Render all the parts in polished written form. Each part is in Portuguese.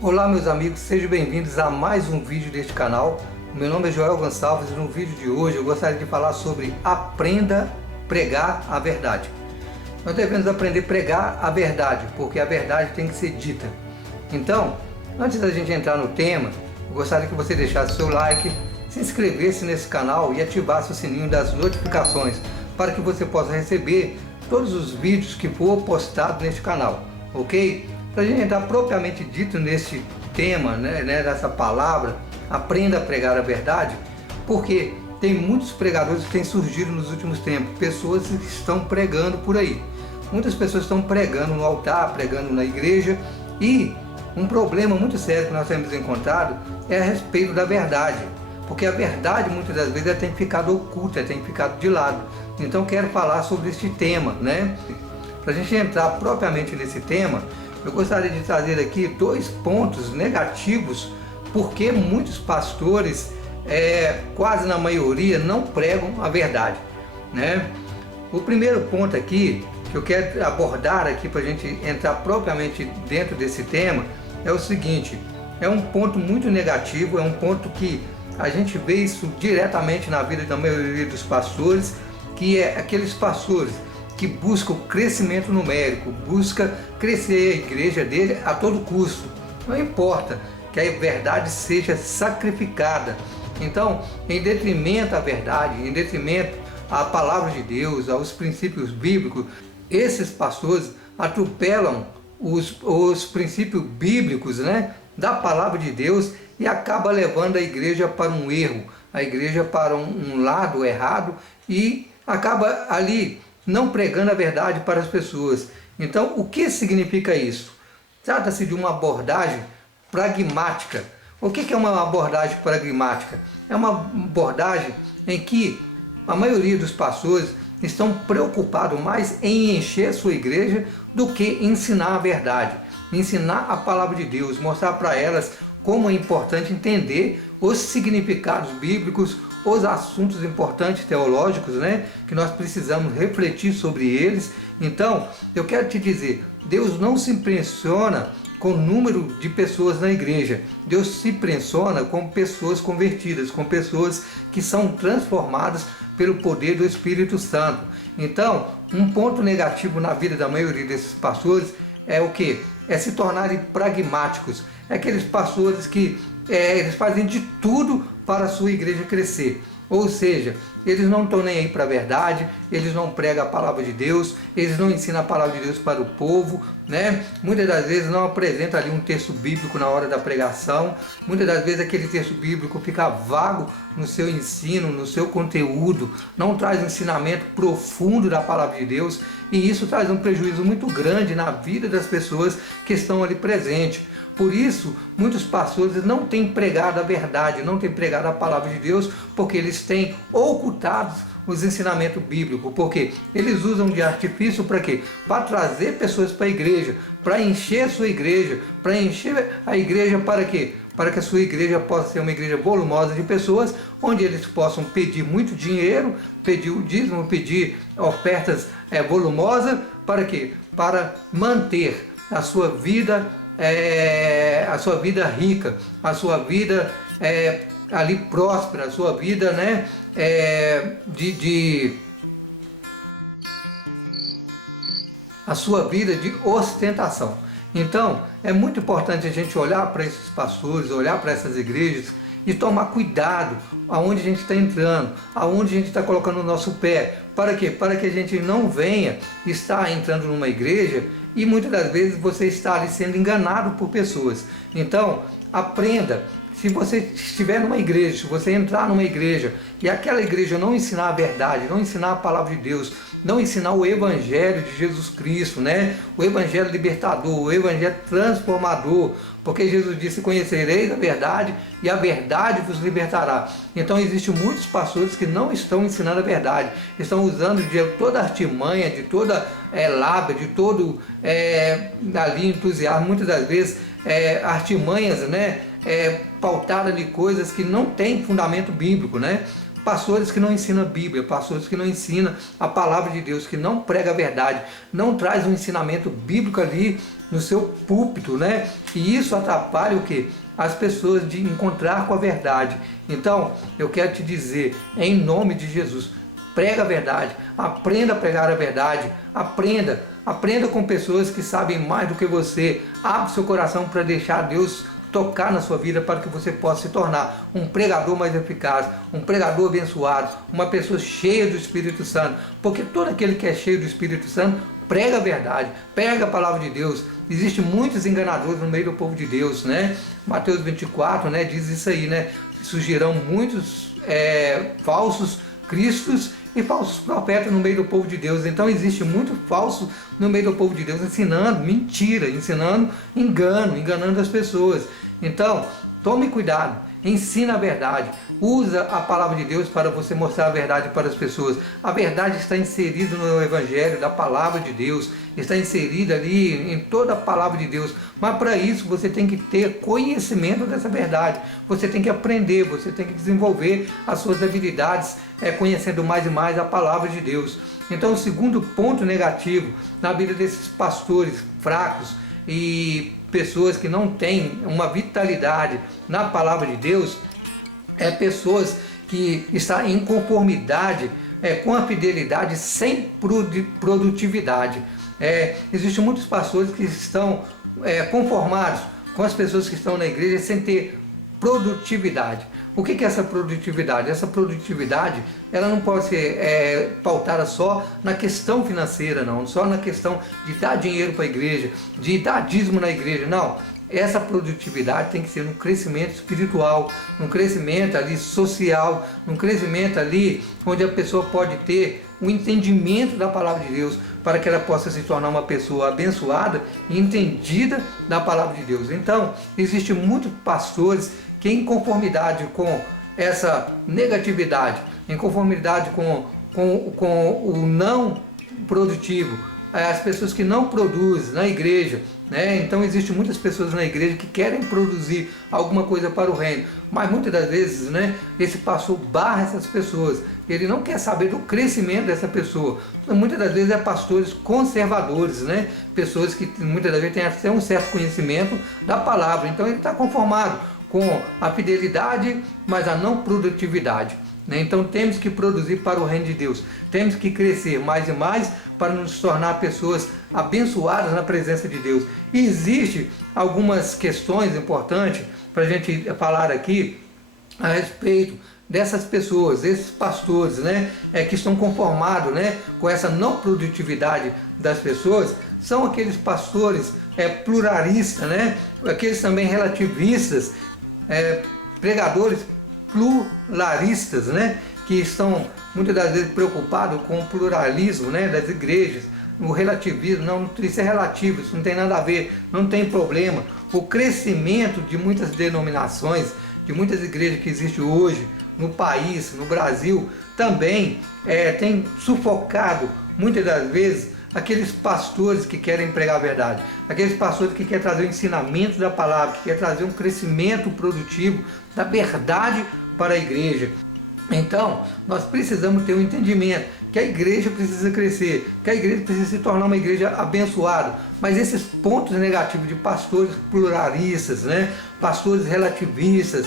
Olá meus amigos, sejam bem-vindos a mais um vídeo deste canal. Meu nome é Joel Gonçalves e no vídeo de hoje eu gostaria de falar sobre aprenda a pregar a verdade. Nós devemos aprender a pregar a verdade, porque a verdade tem que ser dita. Então, antes da gente entrar no tema, eu gostaria que você deixasse seu like, se inscrevesse nesse canal e ativasse o sininho das notificações para que você possa receber todos os vídeos que for postado neste canal, ok? Para a gente entrar propriamente dito nesse tema, nessa palavra, aprenda a pregar a verdade, porque tem muitos pregadores que têm surgido nos últimos tempos, pessoas que estão pregando por aí. Muitas pessoas estão pregando no altar, pregando na igreja, e um problema muito sério que nós temos encontrado é a respeito da verdade, porque a verdade muitas das vezes ela tem ficado oculta, ela tem ficado de lado. Então quero falar sobre este tema, Para a gente entrar propriamente nesse tema, eu gostaria de trazer aqui 2 pontos negativos, porque muitos pastores, quase na maioria, não pregam a verdade, O primeiro ponto aqui, que eu quero abordar aqui para a gente entrar propriamente dentro desse tema, é o seguinte: é um ponto muito negativo, é um ponto que a gente vê isso diretamente na vida da maioria dos pastores, que é aqueles pastores que busca o crescimento numérico, busca crescer a igreja dele a todo custo. Não importa que a verdade seja sacrificada. Então, em detrimento à verdade, em detrimento à palavra de Deus, aos princípios bíblicos, esses pastores atropelam os princípios bíblicos, da palavra de Deus, e acaba levando a igreja para um erro, a igreja para um lado errado, e acaba ali não pregando a verdade para as pessoas. Então, o que significa isso? Trata-se de uma abordagem pragmática. O que é uma abordagem pragmática? É uma abordagem em que a maioria dos pastores estão preocupados mais em encher a sua igreja do que ensinar a verdade, ensinar a palavra de Deus, mostrar para elas como é importante entender os significados bíblicos, os assuntos importantes teológicos, que nós precisamos refletir sobre eles. Então, eu quero te dizer, Deus não se impressiona com o número de pessoas na igreja. Deus se impressiona com pessoas convertidas, com pessoas que são transformadas pelo poder do Espírito Santo. Então, um ponto negativo na vida da maioria desses pastores é o quê? É se tornarem pragmáticos. É aqueles pastores que eles fazem de tudo para a sua igreja crescer. Ou seja, eles não estão nem aí para a verdade, eles não pregam a palavra de Deus, eles não ensinam a palavra de Deus para o povo, Muitas das vezes não apresentam ali um texto bíblico na hora da pregação, muitas das vezes aquele texto bíblico fica vago no seu ensino, no seu conteúdo, não traz um ensinamento profundo da palavra de Deus, e isso traz um prejuízo muito grande na vida das pessoas que estão ali presentes. Por isso, muitos pastores não têm pregado a verdade, não têm pregado a palavra de Deus, porque eles têm ocultado os ensinamentos bíblicos. Porque eles usam de artifício para quê? Para trazer pessoas para a igreja, para encher a sua igreja, para encher a igreja para quê? Para que a sua igreja possa ser uma igreja volumosa de pessoas, onde eles possam pedir muito dinheiro, pedir o dízimo, pedir ofertas volumosas, para quê? Para manter a sua vida rica, a sua vida ali próspera, a sua vida a sua vida de ostentação. Então é muito importante a gente olhar para esses pastores, olhar para essas igrejas e tomar cuidado aonde a gente está entrando, aonde a gente está colocando o nosso pé. Para quê? Para que a gente não venha estar entrando numa igreja e muitas das vezes você está ali sendo enganado por pessoas. Então, aprenda. Se você estiver numa igreja, se você entrar numa igreja e aquela igreja não ensinar a verdade, não ensinar a palavra de Deus, não ensinar o Evangelho de Jesus Cristo, o Evangelho libertador, o Evangelho transformador, porque Jesus disse: conhecereis a verdade e a verdade vos libertará. Então existem muitos pastores que não estão ensinando a verdade, estão usando de toda artimanha, de toda lábia, de todo ali entusiasmo, muitas das vezes artimanhas, pautadas de coisas que não têm fundamento bíblico, pastores que não ensinam a Bíblia, pastores que não ensinam a palavra de Deus, que não prega a verdade, não traz um ensinamento bíblico ali no seu púlpito, né? E isso atrapalha o quê? As pessoas de encontrar com a verdade. Então, eu quero te dizer, em nome de Jesus, prega a verdade, aprenda a pregar a verdade, aprenda com pessoas que sabem mais do que você, abre seu coração para deixar Deus tocar na sua vida para que você possa se tornar um pregador mais eficaz, um pregador abençoado, uma pessoa cheia do Espírito Santo, porque todo aquele que é cheio do Espírito Santo prega a verdade, prega a palavra de Deus. Existem muitos enganadores no meio do povo de Deus, né? Mateus 24, né, diz isso aí, né? Surgirão muitos falsos cristos e falsos profetas no meio do povo de Deus. Então existe muito falso no meio do povo de Deus, ensinando mentira, ensinando engano, enganando as pessoas. Então, tome cuidado, ensina a verdade, usa a palavra de Deus para você mostrar a verdade para as pessoas. A verdade está inserida no Evangelho da palavra de Deus, está inserida ali em toda a palavra de Deus, mas para isso você tem que ter conhecimento dessa verdade, você tem que aprender, você tem que desenvolver as suas habilidades, conhecendo mais e mais a palavra de Deus. Então, o segundo ponto negativo na vida desses pastores fracos e pessoas que não têm uma vitalidade na palavra de Deus, pessoas que estão em conformidade com a fidelidade sem produtividade. Existem muitos pastores que estão conformados com as pessoas que estão na igreja sem ter produtividade. O que é essa produtividade? Essa produtividade, ela não pode ser pautada só na questão financeira, não, só na questão de dar dinheiro para a igreja, de dar dízimo na igreja, não. Essa produtividade tem que ser no crescimento espiritual, no crescimento ali social, no crescimento ali onde a pessoa pode ter um entendimento da palavra de Deus, para que ela possa se tornar uma pessoa abençoada e entendida da palavra de Deus. Então, existem muitos pastores que, em conformidade com essa negatividade, em conformidade com o não produtivo, as pessoas que não produzem na igreja, né? Então existem muitas pessoas na igreja que querem produzir alguma coisa para o reino, mas muitas das vezes, né, esse pastor barra essas pessoas, ele não quer saber do crescimento dessa pessoa. Muitas das vezes pastores conservadores, né? Pessoas que muitas das vezes têm até um certo conhecimento da palavra, então ele está conformado com a fidelidade, mas a não produtividade, né? Então temos que produzir para o reino de Deus, temos que crescer mais e mais para nos tornar pessoas abençoadas na presença de Deus. E existe algumas questões importantes para a gente falar aqui a respeito dessas pessoas, esses pastores, né, que estão conformados, né, com essa não produtividade das pessoas. São aqueles pastores pluralistas, né, aqueles também relativistas, pregadores pluralistas, né, que estão muitas das vezes preocupados com o pluralismo, né, das igrejas, o relativismo. Não, isso é relativo, isso não tem nada a ver, não tem problema. O crescimento de muitas denominações, de muitas igrejas que existem hoje no país, no Brasil, também tem sufocado muitas das vezes aqueles pastores que querem pregar a verdade, aqueles pastores que querem trazer o ensinamento da palavra, que querem trazer um crescimento produtivo da verdade para a igreja. Então, nós precisamos ter um entendimento que a igreja precisa crescer, que a igreja precisa se tornar uma igreja abençoada. Mas esses pontos negativos de pastores pluralistas, né, pastores relativistas,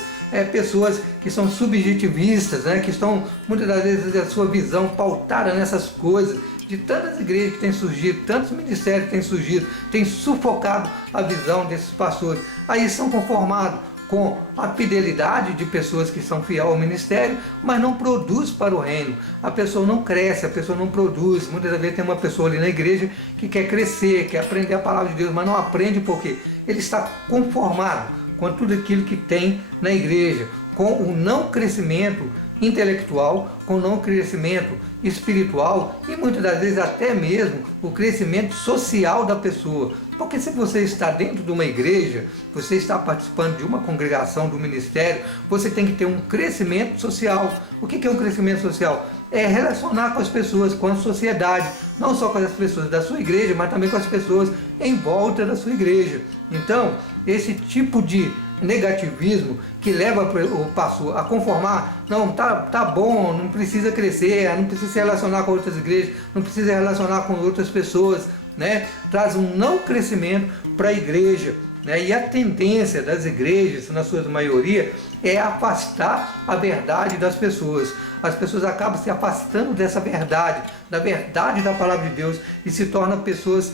pessoas que são subjetivistas, né, que estão muitas das vezes a sua visão pautada nessas coisas, de tantas igrejas que têm surgido, tantos ministérios que têm surgido, têm sufocado a visão desses pastores. Aí são conformados com a fidelidade de pessoas que são fiéis ao ministério, mas não produz para o reino. A pessoa não cresce, a pessoa não produz. Muitas vezes tem uma pessoa ali na igreja que quer crescer, quer aprender a palavra de Deus, mas não aprende porque ele está conformado com tudo aquilo que tem na igreja, com o não crescimento intelectual, com o não crescimento espiritual e muitas das vezes até mesmo o crescimento social da pessoa. Porque se você está dentro de uma igreja, você está participando de uma congregação, do ministério, você tem que ter um crescimento social. O que é um crescimento social? é relacionar com as pessoas, com a sociedade, não só com as pessoas da sua igreja, mas também com as pessoas em volta da sua igreja. Então, esse tipo de negativismo que leva o pastor a conformar, não, tá bom, não precisa crescer, não precisa se relacionar com outras igrejas, não precisa se relacionar com outras pessoas, né? Traz um não crescimento para a igreja, né? E a tendência das igrejas, na sua maioria, é afastar a verdade das pessoas. As pessoas acabam se afastando dessa verdade, da verdade da palavra de Deus, e se tornam pessoas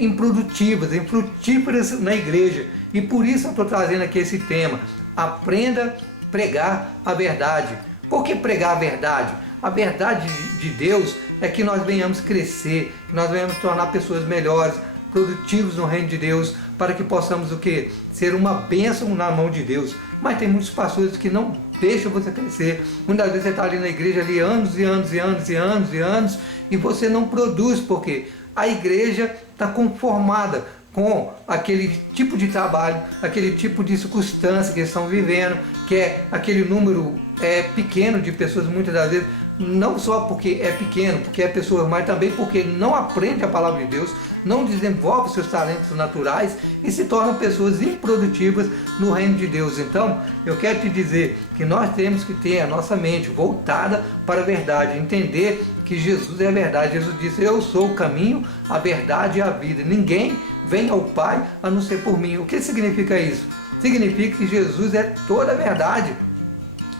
improdutivas, infrutíferas na igreja. E por isso eu estou trazendo aqui esse tema: aprenda a pregar a verdade. Por que pregar a verdade? A verdade de Deus é que nós venhamos crescer, que nós venhamos tornar pessoas melhores, produtivos no reino de Deus, para que possamos o quê? Ser uma bênção na mão de Deus. Mas tem muitos pastores que não deixam você crescer. Muitas vezes você está ali na igreja ali anos e anos e anos e anos e anos, e você não produz, porque a igreja está conformada com aquele tipo de trabalho, aquele tipo de circunstância que eles estão vivendo, que é aquele número pequeno de pessoas, muitas das vezes, não só porque é pequeno, porque é pessoas, mas também porque não aprende a palavra de Deus, não desenvolve seus talentos naturais e se tornam pessoas improdutivas no reino de Deus. Então, eu quero te dizer que nós temos que ter a nossa mente voltada para a verdade, entender que Jesus é a verdade. Jesus disse: eu sou o caminho, a verdade e a vida. Ninguém vem ao Pai a não ser por mim. O que significa isso? Significa que Jesus é toda a verdade.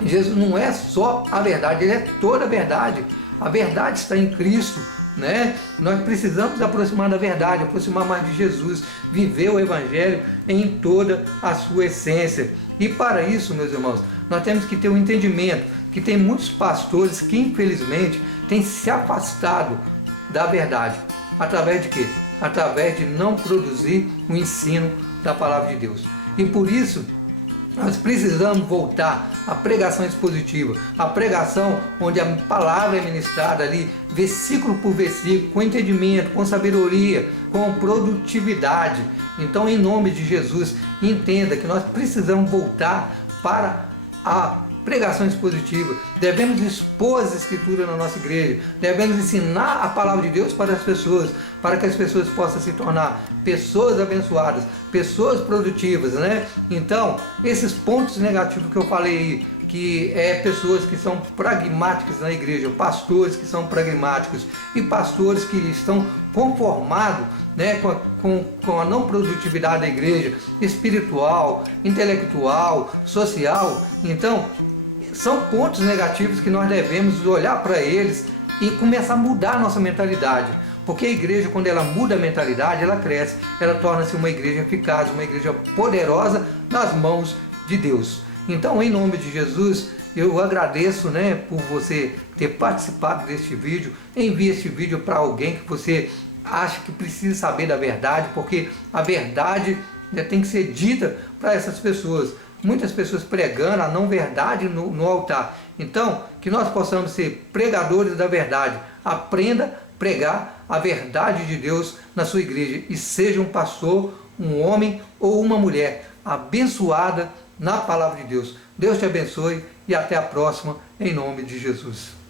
Jesus não é só a verdade, ele é toda a verdade. A verdade está em Cristo, né? Nós precisamos aproximar da verdade, aproximar mais de Jesus, viver o Evangelho em toda a sua essência. E para isso, meus irmãos, nós temos que ter um entendimento que tem muitos pastores que infelizmente têm se afastado da verdade. Através de quê? Através de não produzir o ensino da palavra de Deus. E por isso, nós precisamos voltar à pregação expositiva, a pregação onde a palavra é ministrada ali, versículo por versículo, com entendimento, com sabedoria, com produtividade. Então, em nome de Jesus, entenda que nós precisamos voltar para a pregação expositiva. Devemos expor as escrituras na nossa igreja, devemos ensinar a palavra de Deus para as pessoas, para que as pessoas possam se tornar pessoas abençoadas, pessoas produtivas, né? Então, esses pontos negativos que eu falei aí, que pessoas que são pragmáticas na igreja, pastores que são pragmáticos e pastores que estão conformados, né, com a não produtividade da igreja, espiritual, intelectual, social. Então, são pontos negativos que nós devemos olhar para eles e começar a mudar a nossa mentalidade. Porque a igreja, quando ela muda a mentalidade, ela cresce, ela torna-se uma igreja eficaz, uma igreja poderosa nas mãos de Deus. Então, em nome de Jesus, eu agradeço, né, por você ter participado deste vídeo. Envie este vídeo para alguém que você acha que precisa saber da verdade, porque a verdade, né, tem que ser dita para essas pessoas. Muitas pessoas pregando a não verdade no altar. Então, que nós possamos ser pregadores da verdade. Aprenda a pregar a verdade de Deus na sua igreja e seja um pastor, um homem ou uma mulher abençoada na palavra de Deus. Deus te abençoe e até a próxima, em nome de Jesus.